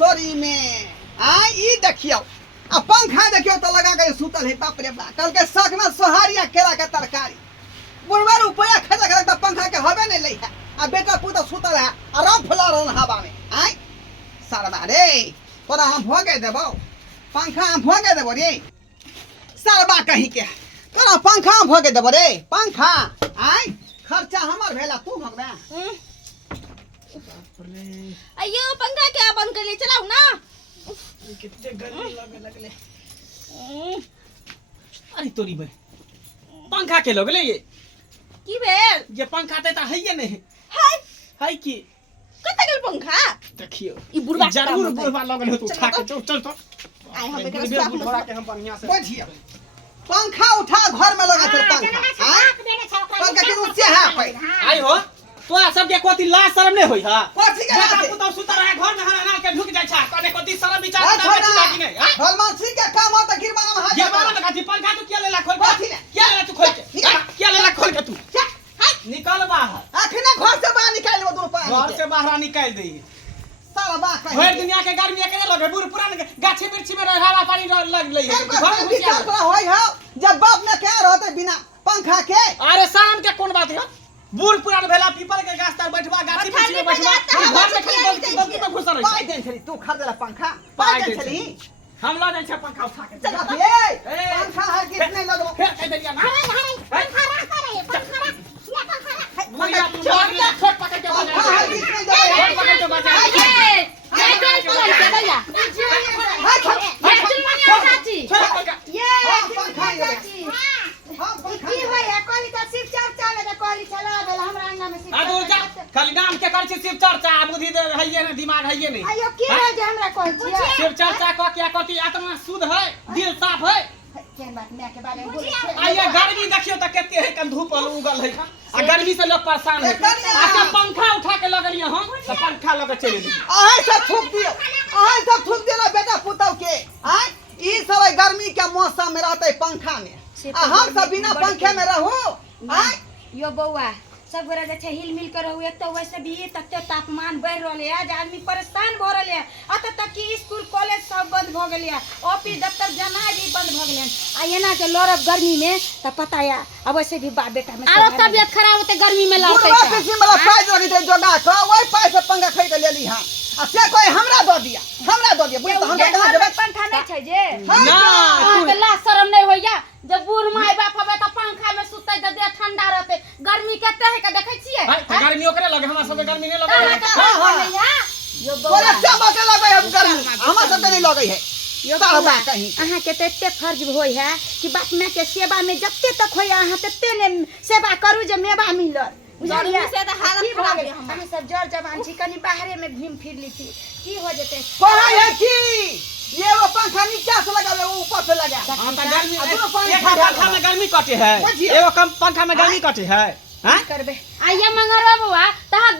तोरी में आई ई देखियो आ पंखा देखियो तो लगा के सुतल है बाप रे बाप कल के साग में सोहारिया केला के तरकारी बुढ़वा रुपया खर्च करे तो पंखा के हवे नहीं लई है आ बेटा पुता सुतल है आराम फुला रहन हवा में आई सरबा रे तोरा हम भोगे देबो पंखा हम भोगे देबो रे सरबा कहीं के तोरा पंखा हम भोगे देबो रे पंखा आई खर्चा हमर भेला तू भगबे अयो पंखा क्या बंद कर ले चलाओ ना कितने गर्मी लगले अरे तोरी भाई पंखा के लगले ये की भेल ये पंखा त हइए नहीं हाय है की कत गेल पंखा देखियो ई बुढ़वा जरूर बुढ़वा लगल हो तू उठा के चल तो आय हम के बुढ़वा के हम बढ़िया से बुझिया पंखा उठा घर में लगा चल पंखा पंखा के नीचे है पे आई हो तोरा सब के कोती लाज शर्म नहीं होई हा कोथी के बेटा लाज? पुतौ सुत रहा घर में हना के ढुक जाय छा कने कोती शर्म विचार ना बैठी लागी नहीं हां हलमासी के काम हो त गिरबाना में हाथ ये बात का थी पंखा तू क्या लेला खोल कथी ले? क्या लेला तू खोल के क्या लेला खोल के तू निकल बाहर अखने घर से बाहर निकाल वो दो पानी घर से बाहर निकाल दे साला बा कहीं भर दुनिया के गर्मी के लगे बूढ़ पुरान गाछी बिरछी में हवा पानी लग लई है घर में घुसिया विचार करा होई हो जब बाप ने क्या रहते बिना पंखा के अरे शाम के कौन बात है बूढ़ पुरान भेला पीपल के गाछ तर बैठवा गाछी बिरछी में बैठवा घर में खाली बल्कि में घुस रही पाई देन छली तू खरीदला पंखा पाई देन छली हम ला जाय छ पंखा उठा के चल ए पंखा हर कितने लगबो फिर कह दिया ना पंखा रख रे पंखा रख ले पंखा रख मुझे छोट पकड़ के पंखा हर कितने जगह छोट पकड़ के बजा ये बोल के भैया चाची ये पंखा ये हां पंखा की होय कोली का शिव चर्चा में कोली चला गेल हमरा अंगना में शिव अदो जा खाली नाम के कर शिव चर्चा बुद्धि हइए ना दिमाग हइए नहीं अयो की है जे हमरा कहै छियै शिव चर्चा क क्या कहती आत्मा शुद्ध है दिल साफ है केन बात मैं के बारे में बोलै छै आइए गर्मी देखियो त केते है कन धूप उगल है आ गर्मी से लोग परेशान है आके पंखा उठा के लगलिए हम त पंखा लगे चले दी आए सब थूक दियो आए सब थूक दियो ना बेटा पुतौ के आए ई सब गर्मी के मौसम में रहते पंखा में आ हम सब बिना पंखे में रहू आए यो बौआ सब गोरा जे छै हिल मिल कर रहू एक तो वैसे भी तक तापमान बढ़ रहले है जे आदमी परेशान भ रहले है अत तक कि स्कूल कॉलेज सब बंद भ गेलै है ऑफिस दफ्तर जाना भी बंद भ गेलै आ एना के लड़ब गर्मी में त पता है अब वैसे भी बाप बेटा में आरो तबियत खराब होते गर्मी में लड़ते बुढ़वा किसी वाला पाई जो रही जोगा का वही पाई से पंखा खरीद ले ली हां आ से कोई हमरा दो दिया बुझ तो हम कहां जेबै पंखा नहीं छै जे ना के ला शरम नहीं होइया जब बूढ़ माय बाप हवे त पंखा में सुतै त देह ठंडा रहते गर्मी कते है के देखै छियै भाई गर्मी ओकरे लगे हमरा सब गर्मी नहीं लगे हां यो बोले सब के लगे हम गर्मी हमरा सब नहीं लगे है यो बाबा अहाँ के एते फर्ज होय है कि बाप माय के सेवा में जत्ते तक होय अहाँ तत्ते ने सेवा करू जे मेवा मिलत बुझलियै से त हालत खराब है हम सब जर जवान छी कनी बाहरे में घूम फिर ली थी की हो जते पढ़ाई है कि ये वो पंखा नीचे से लगा वो ऊपर से लगा हां त गर्मी दोनों पानी एक पंखा में गर्मी कटे है एगो कम पंखा में गर्मी कटे है करबे आइया मंगरवा बुआ तहा